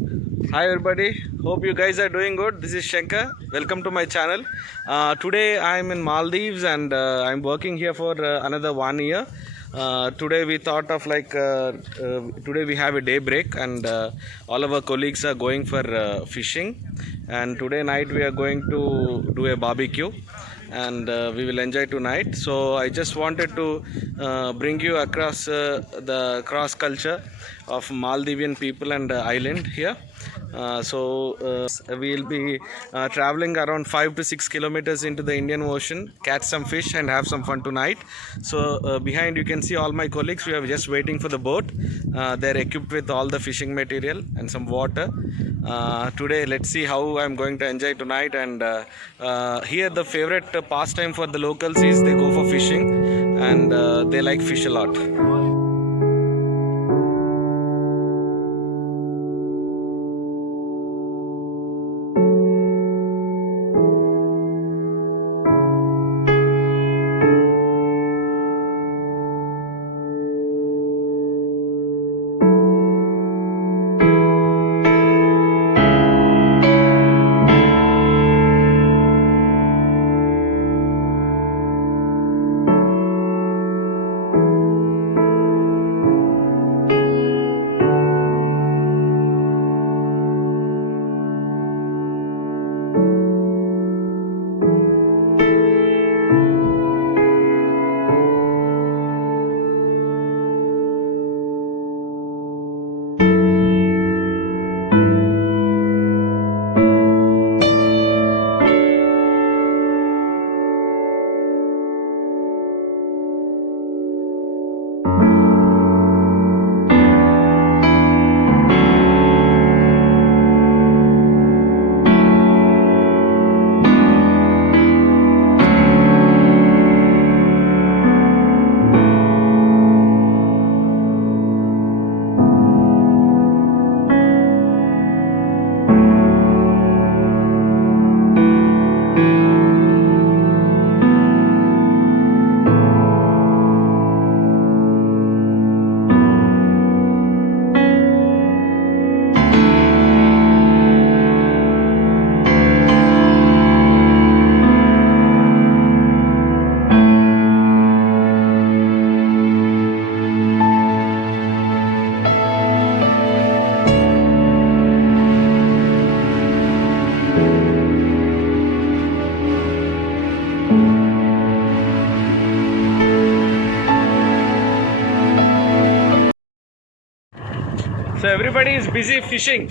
Hi everybody, hope you guys are doing good. This is Shankar. Welcome to my channel. Today I'm in Maldives and I'm working here for another 1 year. Today we thought of today we have a day break and all of our colleagues are going for fishing, and today night we are going to do a barbecue and we will enjoy tonight. So I just wanted to bring you across the cross culture of Maldivian people and island here. We will be traveling around 5 to 6 kilometers into the Indian Ocean, catch some fish and have some fun tonight. Behind you can see all my colleagues. We are just waiting for the boat. They're equipped with all the fishing material and some water. Today let's see how I'm going to enjoy tonight. And here the favorite pastime for the locals is they go for fishing, and they like fish a lot. So everybody is busy fishing.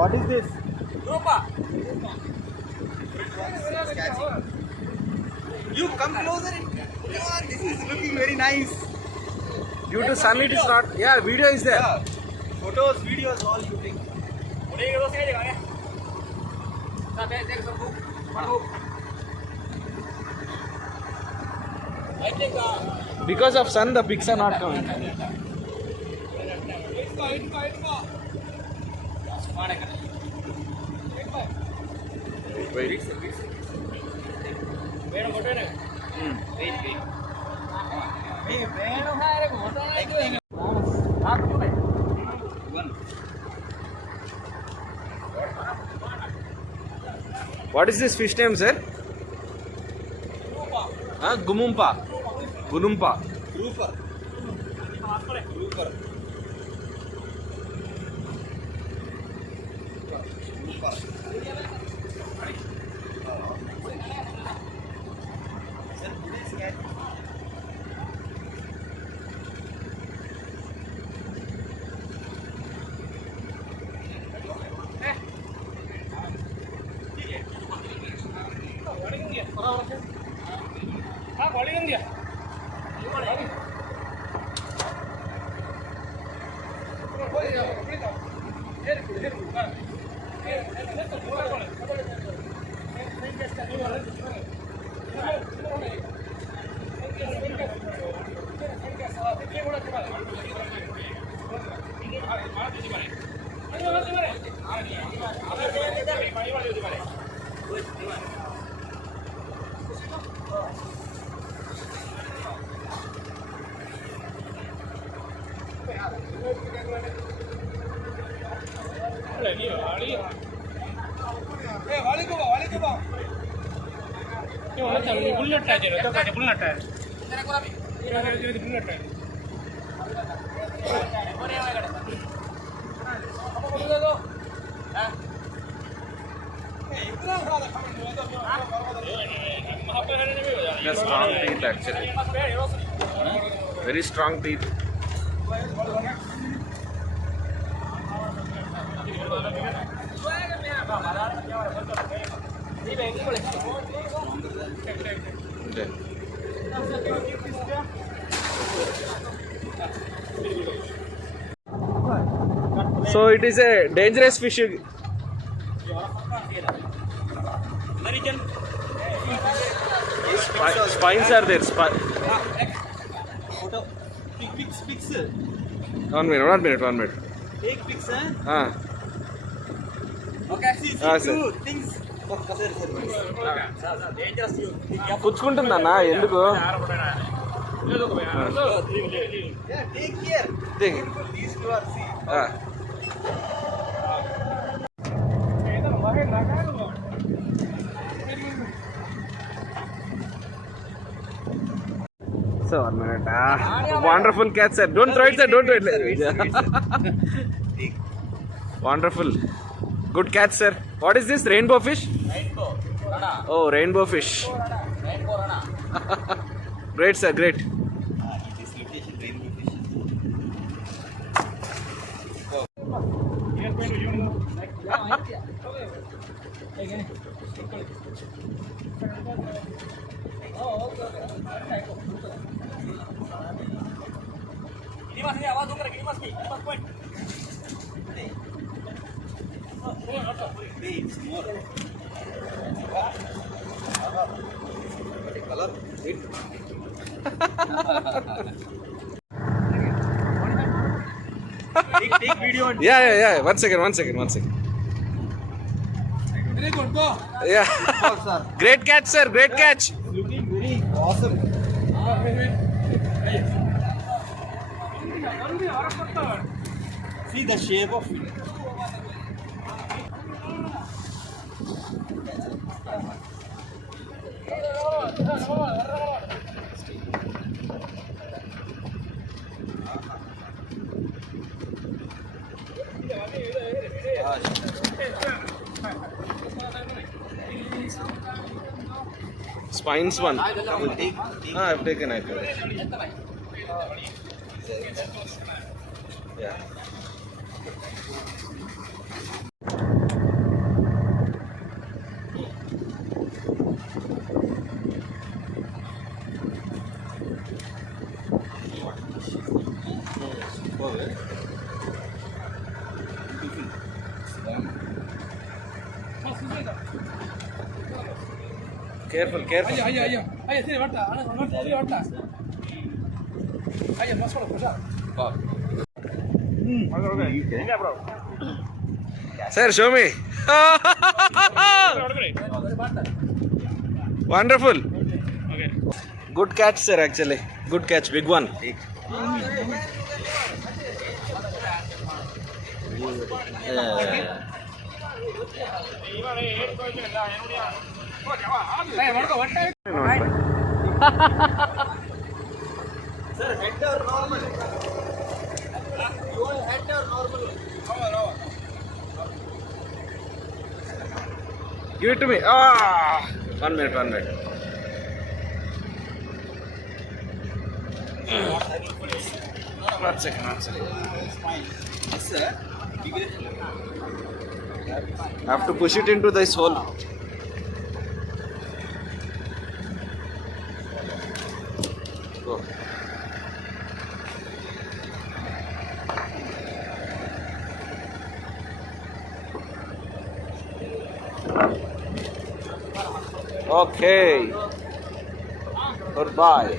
What is this? You come closer. Yeah, this is looking very nice. Due to sun it is not. Yeah, video is there. Yeah. Photos, videos, all you take. Because of sun the pics are not coming. Wait. What is this fish name, sir? Gumumpa. Gunumpa. Grouper. Bullet है bullet है Yeah, strong teeth actually. Very strong teeth. Okay. So it is a dangerous fish. Spines are there. Photo. Pics. 1 minute. Take pics, huh? Ah. Okay, see sir. two things. Dangerous you. పుచ్చుకుంటుందన్నా ఎందుకు Yeah, take care. దిగు. These two are see. Ah. So 1 minute. Wonderful cat, sir. Don't throw it, sir. Don't throw it. Wonderful. Good catch, sir. What is this? Rainbow fish? Rainbow. Oh, rainbow fish. Rainbow rana. Great, sir. Great. This location rainbow fish. Ini awas dong, ini mas point. Color. Take video. Yeah. One second. Very good, go. Yeah. Sir. Great catch, sir. Great catch. Looking very awesome. See the shape of it. Spines one. Take. I've taken. Yeah. Careful. Sir, show me. Wonderful. Okay. Good catch, sir. Actually, good catch. Big one. Sir, head or normal? Your head or normal? Give it to me. 1 minute. One second. Yes, sir. I have to push it into this hole. Go. Okay. Goodbye.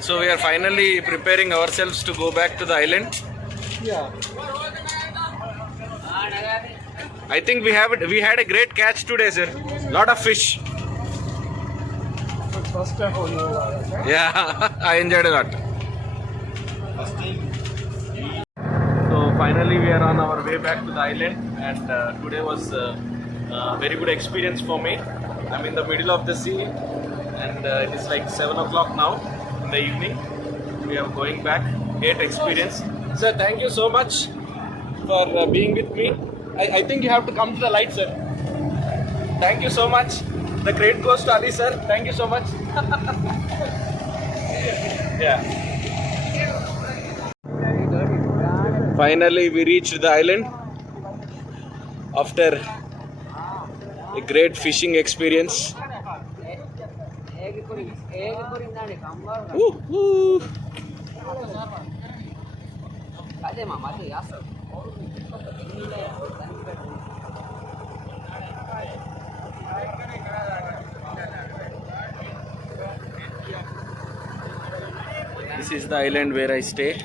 So we are finally preparing ourselves to go back to the island. Yeah. I think we had a great catch today, sir. Lot of fish. First time for you. Yeah, I enjoyed a lot. So finally we are on our way back to the island, and today was a very good experience for me. I'm in the middle of the sea, and it is like 7 o'clock now in the evening. We are going back. Great experience. Sir, thank you so much for being with me. I think you have to come to the light, sir. Thank you so much. The credit goes to Ali, sir. Thank you so much. Yeah. Finally, we reached the island after a great fishing experience. Woo-hoo. This is the island where I stay.